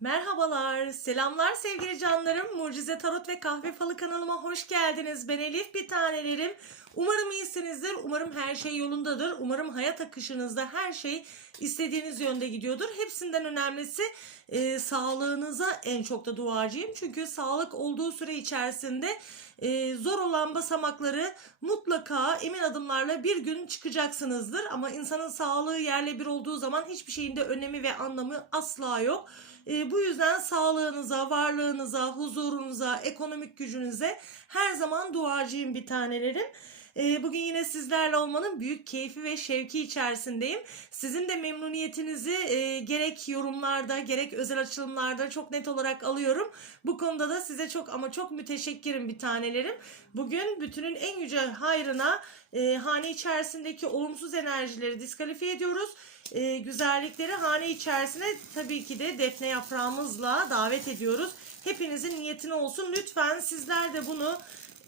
Merhabalar, selamlar sevgili canlarım. Mucize Tarot ve Kahve Falı kanalıma hoş geldiniz. Ben Elif bir tanelerim. Umarım iyisinizdir. Umarım her şey yolundadır. Umarım hayat akışınızda her şey istediğiniz yönde gidiyordur. Hepsinden önemlisi e, sağlığınıza en çok da duacıyım. Çünkü sağlık olduğu süre içerisinde e, zor olan basamakları mutlaka emin adımlarla bir gün çıkacaksınızdır. Ama insanın sağlığı yerle bir olduğu zaman hiçbir şeyin de önemi ve anlamı asla yok. E, bu yüzden sağlığınıza, varlığınıza, huzurunuza, ekonomik gücünüze her zaman duacıyım bir tanelerim. E, bugün yine sizlerle olmanın büyük keyfi ve şevki içerisindeyim. Sizin de memnuniyetinizi e, gerek yorumlarda gerek özel açılımlarda çok net olarak alıyorum. Bu konuda da size çok ama çok müteşekkirim bir tanelerim. Bugün bütünün en yüce hayrına e, hane içerisindeki olumsuz enerjileri diskalifiye ediyoruz. E, güzellikleri hane içerisine tabii ki de defne yaprağımızla davet ediyoruz. Hepinizin niyetine olsun. Lütfen sizler de bunu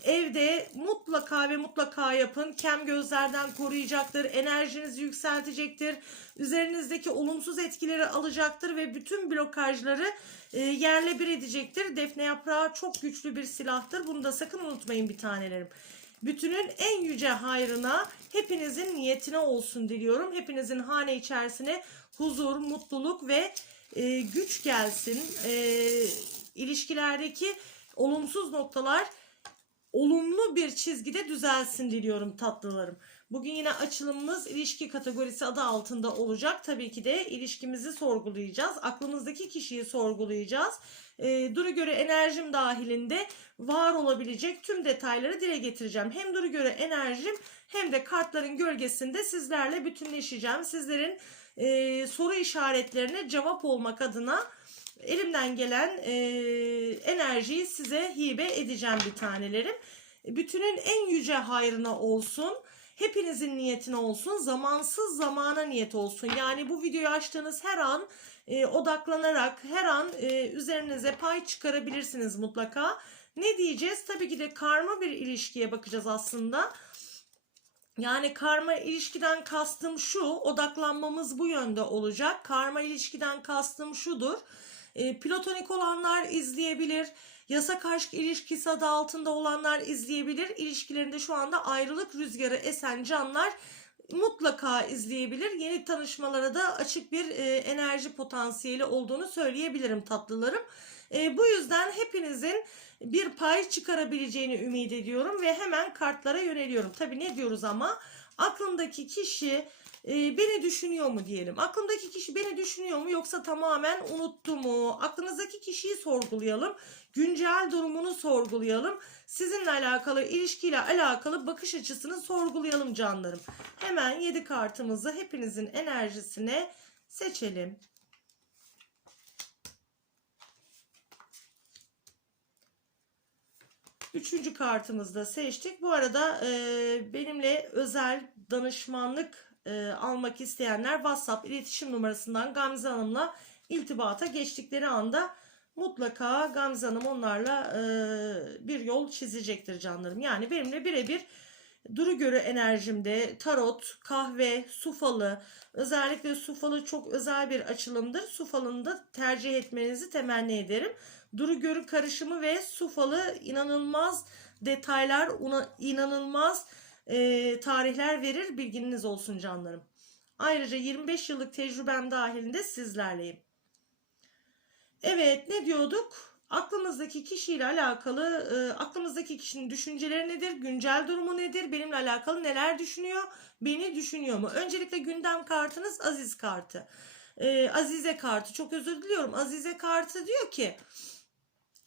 evde mutlaka ve mutlaka yapın. Kem gözlerden koruyacaktır. Enerjinizi yükseltecektir. Üzerinizdeki olumsuz etkileri alacaktır ve bütün blokajları e, yerle bir edecektir. Defne yaprağı çok güçlü bir silahtır. Bunu da sakın unutmayın bir tanelerim. Bütünün en yüce hayrına hepinizin niyetine olsun diliyorum. Hepinizin hane içerisine huzur, mutluluk ve e, güç gelsin. E, ilişkilerdeki olumsuz noktalar olumlu bir çizgide düzelsin diliyorum tatlılarım. Bugün yine açılımımız ilişki kategorisi adı altında olacak. Tabii ki de ilişkimizi sorgulayacağız. Aklımızdaki kişiyi sorgulayacağız. E, duru göre enerjim dahilinde var olabilecek tüm detayları dile getireceğim. Hem duru göre enerjim hem de kartların gölgesinde sizlerle bütünleşeceğim. Sizlerin e, soru işaretlerine cevap olmak adına elimden gelen e, enerjiyi size hibe edeceğim bir tanelerim. Bütünün en yüce hayrına olsun. Hepinizin niyetine olsun. Zamansız zamana niyet olsun. Yani bu videoyu açtığınız her an e, odaklanarak her an e, üzerinize pay çıkarabilirsiniz mutlaka. Ne diyeceğiz? Tabii ki de karma bir ilişkiye bakacağız aslında. Yani karma ilişkiden kastım şu, odaklanmamız bu yönde olacak. Karma ilişkiden kastım şudur. E, platonik olanlar izleyebilir. Yasak aşk ilişkisi adı altında olanlar izleyebilir. İlişkilerinde şu anda ayrılık rüzgarı esen canlar mutlaka izleyebilir. Yeni tanışmalara da açık bir e, enerji potansiyeli olduğunu söyleyebilirim tatlılarım. E, bu yüzden hepinizin bir pay çıkarabileceğini ümit ediyorum ve hemen kartlara yöneliyorum. Tabii ne diyoruz ama aklındaki kişi e, beni düşünüyor mu diyelim. Aklımdaki kişi beni düşünüyor mu yoksa tamamen unuttu mu? Aklınızdaki kişiyi sorgulayalım. Güncel durumunu sorgulayalım. Sizinle alakalı, ilişkiyle alakalı bakış açısını sorgulayalım canlarım. Hemen 7 kartımızı hepinizin enerjisine seçelim. Üçüncü kartımızda seçtik. Bu arada e, benimle özel danışmanlık e, almak isteyenler WhatsApp iletişim numarasından Gamze Hanım'la iltibata geçtikleri anda mutlaka Gamze Hanım onlarla e, bir yol çizecektir canlarım. Yani benimle birebir duru göre enerjimde tarot, kahve, sufalı özellikle sufalı çok özel bir açılımdır. Sufalını da tercih etmenizi temenni ederim. Duru görü karışımı ve sufalı inanılmaz detaylar, inanılmaz e, tarihler verir bilginiz olsun canlarım. Ayrıca 25 yıllık tecrübem dahilinde sizlerleyim. Evet ne diyorduk? Aklımızdaki kişiyle alakalı e, aklımızdaki kişinin düşünceleri nedir? Güncel durumu nedir? Benimle alakalı neler düşünüyor? Beni düşünüyor mu? Öncelikle gündem kartınız Aziz kartı. E, Azize kartı. Çok özür diliyorum. Azize kartı diyor ki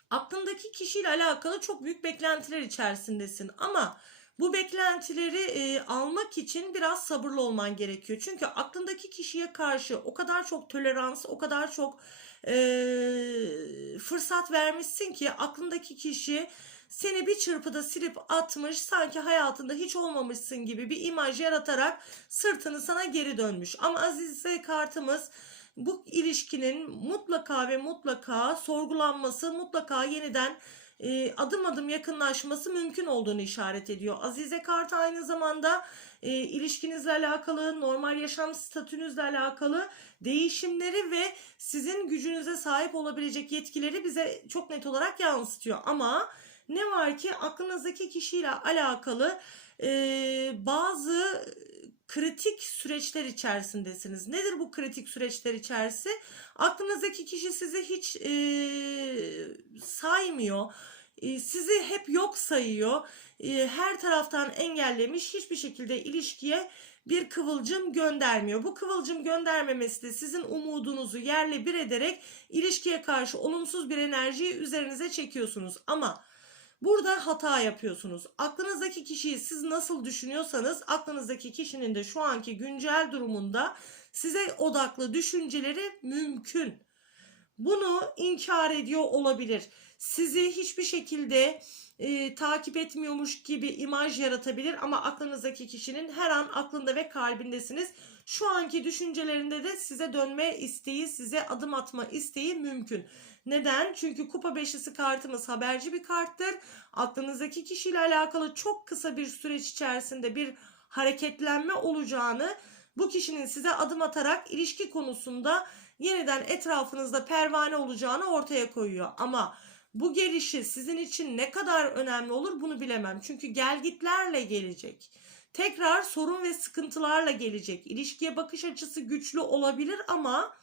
aklındaki kişiyle alakalı çok büyük beklentiler içerisindesin ama bu beklentileri e, almak için biraz sabırlı olman gerekiyor. Çünkü aklındaki kişiye karşı o kadar çok tolerans, o kadar çok e, fırsat vermişsin ki aklındaki kişi seni bir çırpıda silip atmış sanki hayatında hiç olmamışsın gibi bir imaj yaratarak sırtını sana geri dönmüş. Ama Azize kartımız bu ilişkinin mutlaka ve mutlaka sorgulanması, mutlaka yeniden e, adım adım yakınlaşması mümkün olduğunu işaret ediyor. Azize kartı aynı zamanda e, ilişkinizle alakalı, normal yaşam statünüzle alakalı değişimleri ve sizin gücünüze sahip olabilecek yetkileri bize çok net olarak yansıtıyor. Ama ne var ki aklınızdaki kişiyle alakalı e, bazı kritik süreçler içerisindesiniz. Nedir bu kritik süreçler içerisi? Aklınızdaki kişi sizi hiç e, saymıyor. E, sizi hep yok sayıyor. E, her taraftan engellemiş. Hiçbir şekilde ilişkiye bir kıvılcım göndermiyor. Bu kıvılcım göndermemesi de sizin umudunuzu yerle bir ederek ilişkiye karşı olumsuz bir enerjiyi üzerinize çekiyorsunuz. Ama Burada hata yapıyorsunuz. Aklınızdaki kişiyi siz nasıl düşünüyorsanız aklınızdaki kişinin de şu anki güncel durumunda size odaklı düşünceleri mümkün. Bunu inkar ediyor olabilir. Sizi hiçbir şekilde e, takip etmiyormuş gibi imaj yaratabilir ama aklınızdaki kişinin her an aklında ve kalbindesiniz. Şu anki düşüncelerinde de size dönme isteği, size adım atma isteği mümkün. Neden? Çünkü kupa beşlisi kartımız haberci bir karttır. Aklınızdaki kişiyle alakalı çok kısa bir süreç içerisinde bir hareketlenme olacağını, bu kişinin size adım atarak ilişki konusunda yeniden etrafınızda pervane olacağını ortaya koyuyor. Ama bu gelişi sizin için ne kadar önemli olur bunu bilemem. Çünkü gelgitlerle gelecek. Tekrar sorun ve sıkıntılarla gelecek. İlişkiye bakış açısı güçlü olabilir ama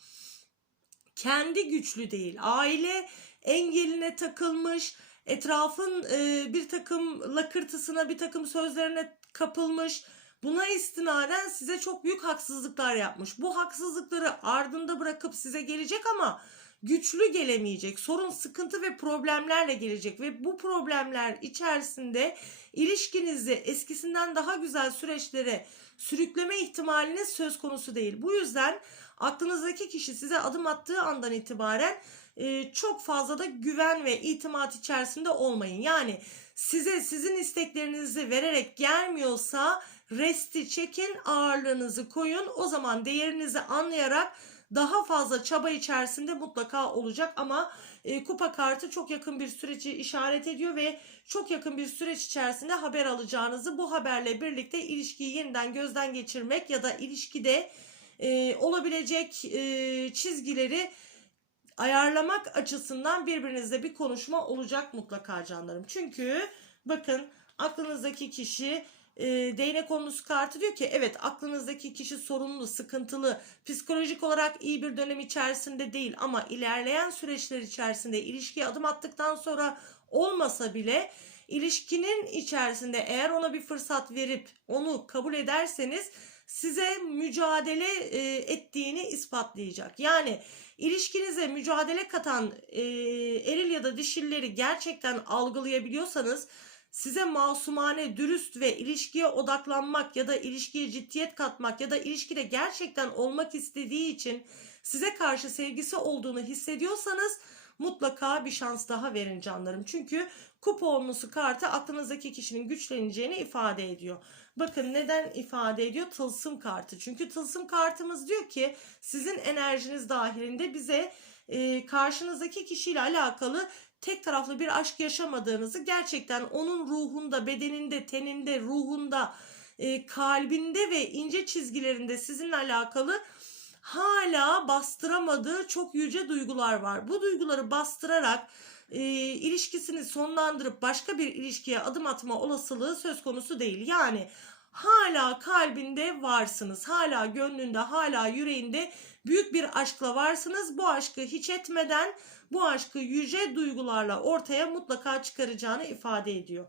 kendi güçlü değil. Aile engeline takılmış, etrafın e, bir takım lakırtısına, bir takım sözlerine kapılmış. Buna istinaden size çok büyük haksızlıklar yapmış. Bu haksızlıkları ardında bırakıp size gelecek ama güçlü gelemeyecek. Sorun, sıkıntı ve problemlerle gelecek ve bu problemler içerisinde ilişkinizi eskisinden daha güzel süreçlere sürükleme ihtimaliniz söz konusu değil. Bu yüzden aklınızdaki kişi size adım attığı andan itibaren e, çok fazla da güven ve itimat içerisinde olmayın. Yani size sizin isteklerinizi vererek gelmiyorsa resti çekin ağırlığınızı koyun o zaman değerinizi anlayarak daha fazla çaba içerisinde mutlaka olacak ama e, kupa kartı çok yakın bir süreci işaret ediyor ve çok yakın bir süreç içerisinde haber alacağınızı bu haberle birlikte ilişkiyi yeniden gözden geçirmek ya da ilişkide e, olabilecek e, çizgileri ayarlamak açısından birbirinizle bir konuşma olacak mutlaka canlarım. Çünkü bakın aklınızdaki kişi e, değnek konusu kartı diyor ki evet aklınızdaki kişi sorunlu, sıkıntılı, psikolojik olarak iyi bir dönem içerisinde değil ama ilerleyen süreçler içerisinde ilişkiye adım attıktan sonra olmasa bile ilişkinin içerisinde eğer ona bir fırsat verip onu kabul ederseniz size mücadele ettiğini ispatlayacak. Yani ilişkinize mücadele katan eril ya da dişilleri gerçekten algılayabiliyorsanız size masumane, dürüst ve ilişkiye odaklanmak ya da ilişkiye ciddiyet katmak ya da ilişkide gerçekten olmak istediği için size karşı sevgisi olduğunu hissediyorsanız mutlaka bir şans daha verin canlarım. Çünkü kupa onlusu kartı aklınızdaki kişinin güçleneceğini ifade ediyor. Bakın neden ifade ediyor? Tılsım kartı. Çünkü tılsım kartımız diyor ki sizin enerjiniz dahilinde bize e, karşınızdaki kişiyle alakalı tek taraflı bir aşk yaşamadığınızı gerçekten onun ruhunda, bedeninde, teninde, ruhunda, e, kalbinde ve ince çizgilerinde sizinle alakalı hala bastıramadığı çok yüce duygular var. Bu duyguları bastırarak e, ilişkisini sonlandırıp başka bir ilişkiye adım atma olasılığı söz konusu değil. Yani hala kalbinde varsınız. Hala gönlünde, hala yüreğinde büyük bir aşkla varsınız. Bu aşkı hiç etmeden bu aşkı yüce duygularla ortaya mutlaka çıkaracağını ifade ediyor.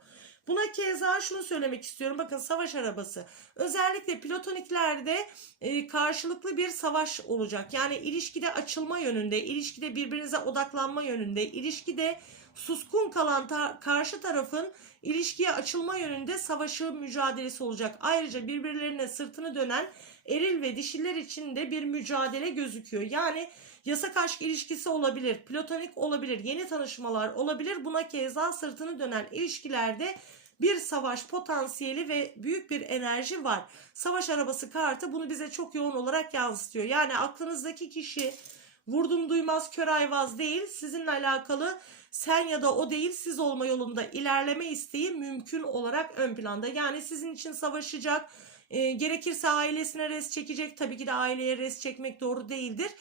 Buna keza şunu söylemek istiyorum. Bakın savaş arabası. Özellikle platoniklerde e, karşılıklı bir savaş olacak. Yani ilişkide açılma yönünde, ilişkide birbirinize odaklanma yönünde, ilişkide suskun kalan ta- karşı tarafın ilişkiye açılma yönünde savaşı mücadelesi olacak. Ayrıca birbirlerine sırtını dönen eril ve dişiler için de bir mücadele gözüküyor. Yani yasak aşk ilişkisi olabilir, platonik olabilir, yeni tanışmalar olabilir. Buna keza sırtını dönen ilişkilerde bir savaş potansiyeli ve büyük bir enerji var. Savaş arabası kartı bunu bize çok yoğun olarak yansıtıyor. Yani aklınızdaki kişi vurdum duymaz kör ayvaz değil. Sizinle alakalı sen ya da o değil siz olma yolunda ilerleme isteği mümkün olarak ön planda. Yani sizin için savaşacak, e, gerekirse ailesine res çekecek. Tabii ki de aileye res çekmek doğru değildir.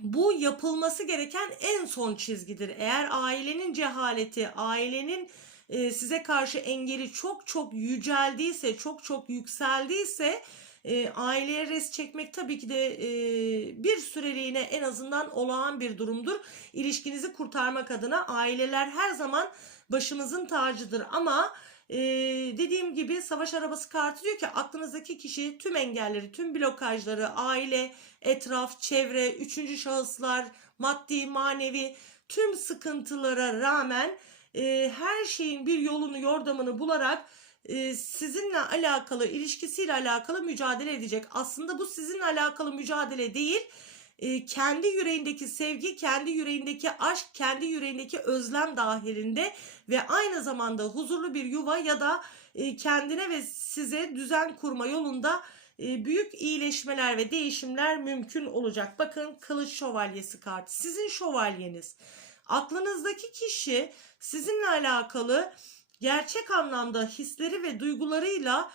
Bu yapılması gereken en son çizgidir. Eğer ailenin cehaleti, ailenin e, size karşı engeli çok çok yüceldiyse, çok çok yükseldiyse e, aileye res çekmek tabii ki de e, bir süreliğine en azından olağan bir durumdur. İlişkinizi kurtarmak adına aileler her zaman başımızın tacıdır ama e, dediğim gibi savaş arabası kartı diyor ki aklınızdaki kişi tüm engelleri, tüm blokajları, aile, etraf, çevre, üçüncü şahıslar, maddi, manevi tüm sıkıntılara rağmen e, her şeyin bir yolunu, yordamını bularak e, sizinle alakalı, ilişkisiyle alakalı mücadele edecek. Aslında bu sizinle alakalı mücadele değil, kendi yüreğindeki sevgi, kendi yüreğindeki aşk, kendi yüreğindeki özlem dahilinde ve aynı zamanda huzurlu bir yuva ya da kendine ve size düzen kurma yolunda büyük iyileşmeler ve değişimler mümkün olacak. Bakın kılıç şövalyesi kartı. Sizin şövalyeniz. Aklınızdaki kişi sizinle alakalı gerçek anlamda hisleri ve duygularıyla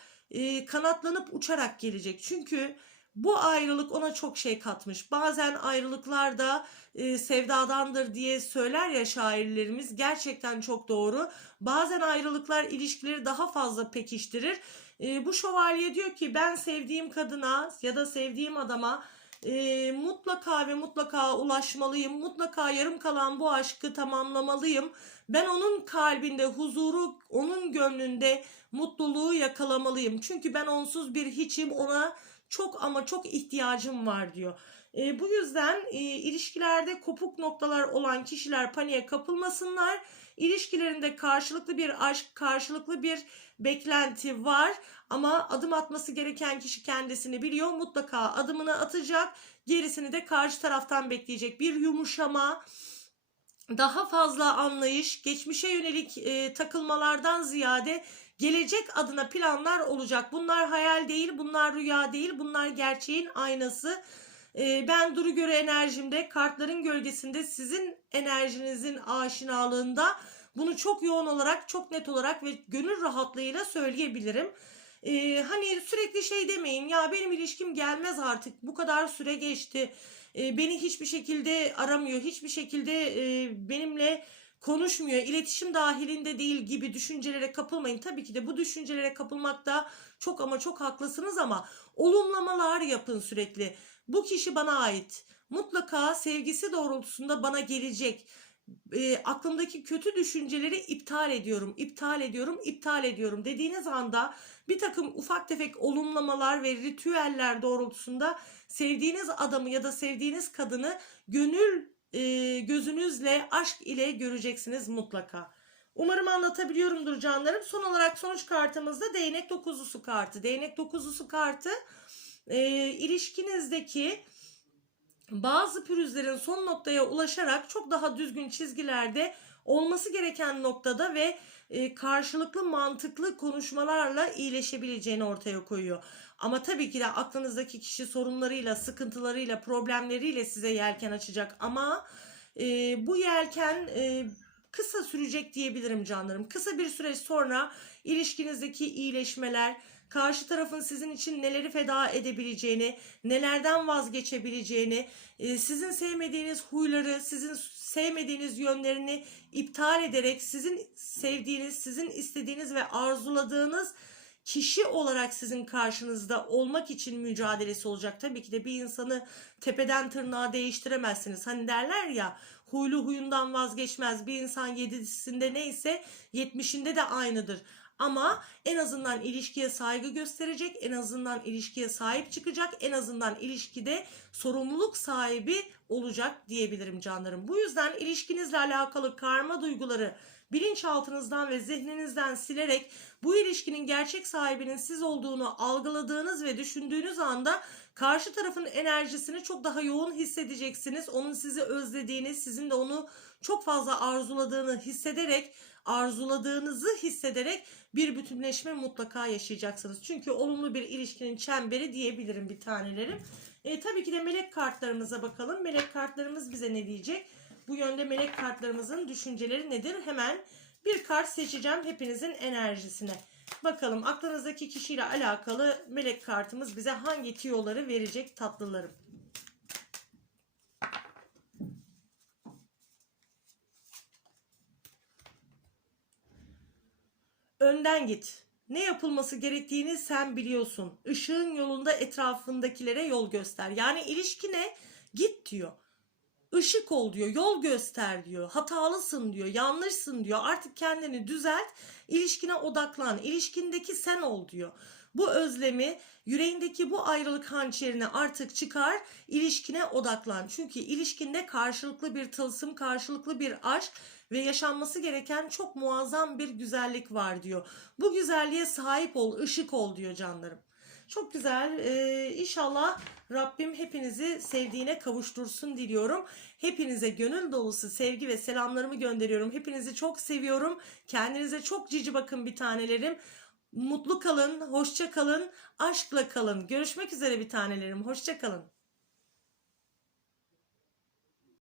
kanatlanıp uçarak gelecek. Çünkü bu ayrılık ona çok şey katmış. Bazen ayrılıklarda e, sevdadandır diye söyler ya şairlerimiz. Gerçekten çok doğru. Bazen ayrılıklar ilişkileri daha fazla pekiştirir. E, bu şövalye diyor ki ben sevdiğim kadına ya da sevdiğim adama e, mutlaka ve mutlaka ulaşmalıyım. Mutlaka yarım kalan bu aşkı tamamlamalıyım. Ben onun kalbinde huzuru, onun gönlünde mutluluğu yakalamalıyım. Çünkü ben onsuz bir hiçim ona çok ama çok ihtiyacım var diyor. E, bu yüzden e, ilişkilerde kopuk noktalar olan kişiler paniğe kapılmasınlar. İlişkilerinde karşılıklı bir aşk, karşılıklı bir beklenti var ama adım atması gereken kişi kendisini biliyor. Mutlaka adımını atacak. Gerisini de karşı taraftan bekleyecek. Bir yumuşama, daha fazla anlayış, geçmişe yönelik e, takılmalardan ziyade gelecek adına planlar olacak. Bunlar hayal değil, bunlar rüya değil, bunlar gerçeğin aynası. E, ben duru göre enerjimde, kartların gölgesinde sizin enerjinizin aşinalığında bunu çok yoğun olarak, çok net olarak ve gönül rahatlığıyla söyleyebilirim. Ee, hani sürekli şey demeyin ya benim ilişkim gelmez artık bu kadar süre geçti e, beni hiçbir şekilde aramıyor hiçbir şekilde e, benimle konuşmuyor iletişim dahilinde değil gibi düşüncelere kapılmayın. Tabii ki de bu düşüncelere kapılmakta çok ama çok haklısınız ama olumlamalar yapın sürekli. Bu kişi bana ait. Mutlaka sevgisi doğrultusunda bana gelecek. E, aklımdaki kötü düşünceleri iptal ediyorum, iptal ediyorum, iptal ediyorum dediğiniz anda bir takım ufak tefek olumlamalar ve ritüeller doğrultusunda sevdiğiniz adamı ya da sevdiğiniz kadını gönül e, gözünüzle, aşk ile göreceksiniz mutlaka. Umarım anlatabiliyorumdur canlarım. Son olarak sonuç kartımızda değnek dokuzlusu kartı. Değnek dokuzlusu kartı e, ilişkinizdeki bazı pürüzlerin son noktaya ulaşarak çok daha düzgün çizgilerde olması gereken noktada ve e, karşılıklı mantıklı konuşmalarla iyileşebileceğini ortaya koyuyor. Ama tabii ki de aklınızdaki kişi sorunlarıyla, sıkıntılarıyla, problemleriyle size yelken açacak. Ama e, bu yelken e, kısa sürecek diyebilirim canlarım. Kısa bir süreç sonra ilişkinizdeki iyileşmeler, karşı tarafın sizin için neleri feda edebileceğini, nelerden vazgeçebileceğini, e, sizin sevmediğiniz huyları, sizin sevmediğiniz yönlerini iptal ederek sizin sevdiğiniz, sizin istediğiniz ve arzuladığınız kişi olarak sizin karşınızda olmak için mücadelesi olacak. Tabii ki de bir insanı tepeden tırnağa değiştiremezsiniz. Hani derler ya huylu huyundan vazgeçmez. Bir insan yedisinde neyse yetmişinde de aynıdır. Ama en azından ilişkiye saygı gösterecek, en azından ilişkiye sahip çıkacak, en azından ilişkide sorumluluk sahibi olacak diyebilirim canlarım. Bu yüzden ilişkinizle alakalı karma duyguları bilinçaltınızdan ve zihninizden silerek bu ilişkinin gerçek sahibinin siz olduğunu algıladığınız ve düşündüğünüz anda karşı tarafın enerjisini çok daha yoğun hissedeceksiniz. Onun sizi özlediğini, sizin de onu çok fazla arzuladığını hissederek, arzuladığınızı hissederek bir bütünleşme mutlaka yaşayacaksınız. Çünkü olumlu bir ilişkinin çemberi diyebilirim bir tanelerim. E, tabii ki de melek kartlarımıza bakalım. Melek kartlarımız bize ne diyecek? Bu yönde melek kartlarımızın düşünceleri nedir? Hemen bir kart seçeceğim hepinizin enerjisine. Bakalım aklınızdaki kişiyle alakalı melek kartımız bize hangi tiyoları verecek tatlılarım? Önden git. Ne yapılması gerektiğini sen biliyorsun. Işığın yolunda etrafındakilere yol göster. Yani ilişkine git diyor. Işık ol diyor, yol göster diyor. Hatalısın diyor, yanlışsın diyor. Artık kendini düzelt, ilişkine odaklan. İlişkindeki sen ol diyor. Bu özlemi, yüreğindeki bu ayrılık hançerini artık çıkar, ilişkine odaklan. Çünkü ilişkinde karşılıklı bir tılsım, karşılıklı bir aşk ve yaşanması gereken çok muazzam bir güzellik var diyor. Bu güzelliğe sahip ol, ışık ol diyor canlarım. Çok güzel. Ee, inşallah Rabbim hepinizi sevdiğine kavuştursun diliyorum. Hepinize gönül dolusu sevgi ve selamlarımı gönderiyorum. Hepinizi çok seviyorum. Kendinize çok cici bakın bir tanelerim. Mutlu kalın, hoşça kalın, aşkla kalın. Görüşmek üzere bir tanelerim. Hoşça kalın.